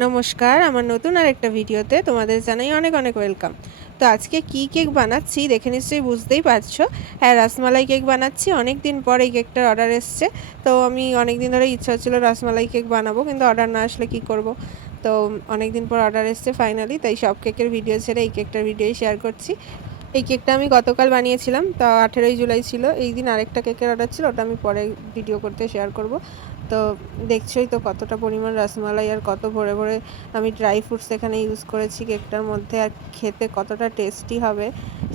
নমস্কার, আমার নতুন আরেকটা ভিডিওতে তোমাদের জানাই অনেক অনেক ওয়েলকাম। তো আজকে কি কেক বানাচ্ছি দেখে নিশ্চয়ই বুঝতেই পারছো। হ্যাঁ, রসমালাই কেক বানাচ্ছি। অনেক দিন পর এই কেকটার অর্ডার এসছে। তো আমি অনেক দিন ধরে ইচ্ছা হচ্ছিল রসমালাই কেক বানাবো, কিন্তু অর্ডার না আসলে কি করব। তো অনেক দিন পর অর্ডার এসছে ফাইনালি, তাই সব কেকের ভিডিও ছেড়ে এই কেকটার ভিডিওই শেয়ার করছি। এই কেকটা আমি গতকাল বানিয়েছিলাম, তা 18ই জুলাই ছিল। এই দিন আরেকটা কেকের অর্ডার ছিল, ওটা আমি পরে ভিডিও করতে শেয়ার করব। তো দেখছোই তো কতটা পরিমাণ রসমালাই আর কত ভরে ভরে আমি ড্রাই ফ্রুটস এখানে ইউজ করেছি কেকটার মধ্যে, আর খেতে কতটা টেস্টি হবে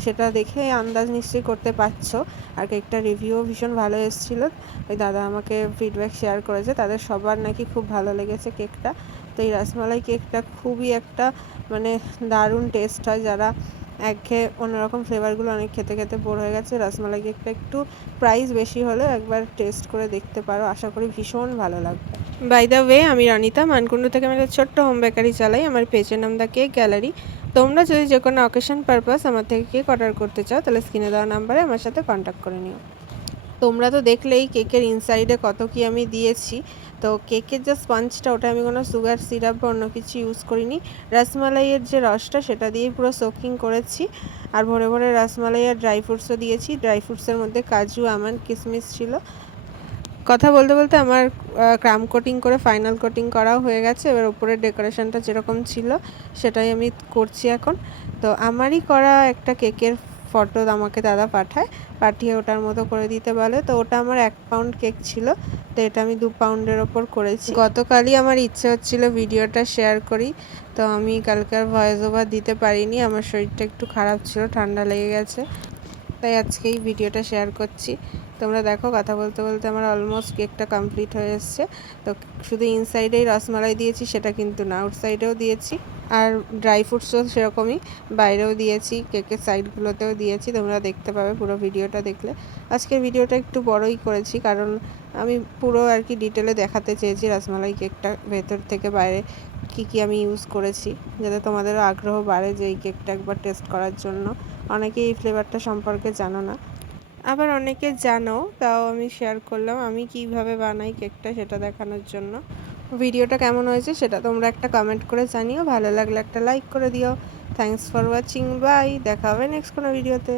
সেটা দেখে আন্দাজ নিশ্চয়ই করতে পারছো। আর কেকটার রিভিউও ভীষণ ভালো এসেছিলো। ওই দাদা আমাকে ফিডব্যাক শেয়ার করেছে, তাদের সবার নাকি খুব ভালো লেগেছে কেকটা। তো এই রসমালাই কেকটা খুবই একটা মানে দারুণ টেস্ট হয়। যারা একঘেয়ে অন্যরকম ফ্লেভারগুলো অনেক খেতে খেতে বোর হয়ে গেছে, রসমালাই কেকটা একটু প্রাইস বেশি হলেও একবার টেস্ট করে দেখতে পারো, আশা করি ভীষণ ভালো লাগবে। বাই দ্য ওয়ে, আমি রনিতা, মানকুণ্ডু থেকে আমি একটা ছোট্ট হোম বেকারি চালাই। আমার পেজের নাম দ্য কেক গ্যালারি। তোমরা যদি যে কোনো অকেশন পারপাস আমার থেকে কেক অর্ডার করতে চাও, তাহলে স্ক্রিনে দেওয়া নাম্বারে আমার সাথে কন্ট্যাক্ট করে নিও। তোমরা তো দেখলেই কেকের ইনসাইডে কত কি আমি দিয়েছি। তো কেকের যে স্পঞ্জটা, ওটা আমি কোনো সুগার সিরাপ বা অন্য কিছু ইউজ করিনি। রসমালাইয়ের যে রসটা সেটা দিয়েই পুরো সোকিং করেছি। আর ভরে ভরে রসমালাই আর ড্রাই ফ্রুটসও দিয়েছি। ড্রাই ফ্রুটসের মধ্যে কাজু, আমন্ড, কিশমিশ ছিল। কথা বলতে বলতে আমার ক্রাম কোটিং করে ফাইনাল কোটিং করাও হয়ে গেছে। এবার উপরের ডেকোরেশনটা যেরকম ছিল সেটাই আমি করছি এখন। তো আমারই করা একটা কেকের ফটো আমাকে দাদা পাঠিয়ে ওটার মতো করে দিতে বলে। তো ওটা আমার 1 পাউন্ড কেক ছিল, তো এটা আমি 2 পাউন্ডের ওপর করেছি। গতকালই আমার ইচ্ছে হচ্ছিল ভিডিওটা শেয়ার করি, তো আমি কালকে আর ভয়েস ওভার দিতে পারিনি। আমার শরীরটা একটু খারাপ ছিল, ঠান্ডা লেগে গেছে, তাই আজকে এই ভিডিওটা শেয়ার করছি। তোমরা দেখো, কথা বলতে বলতে আমার অলমোস্ট কেকটা কমপ্লিট হয়ে এসছে। তো শুধু ইনসাইডেই রসমালাই দিয়েছি সেটা কিন্তু না, আউটসাইডেও দিয়েছি। আর ড্রাই ফ্রুটসও সেরকমই বাইরেও দিয়েছি, কেকের সাইডগুলোতেও দিয়েছি। তোমরা দেখতে পাবে পুরো ভিডিওটা দেখলে। আজকের ভিডিওটা একটু বড়ই করেছি, কারণ আমি পুরো আর কি ডিটেলে দেখাতে চেয়েছি রসমালাই কেকটা ভেতর থেকে বাইরে কি কি আমি ইউজ করেছি, যাতে তোমাদেরও আগ্রহ বাড়ে যে এই কেকটা একবার টেস্ট করার জন্য। অনেকে এই ফ্লেভারটা সম্পর্কে জানো না, আবার অনেকে জানো, তাও আমি শেয়ার করলাম আমি কিভাবে বানাই কেকটা সেটা দেখানোর জন্য। ভিডিওটা কেমন হয়েছে সেটা তোমরা একটা কমেন্ট করে জানিও, ভালো লাগলে একটা লাইক করে দিও। Thanks for watching, bye. দেখা হবে নেক্সট কোনো ভিডিওতে।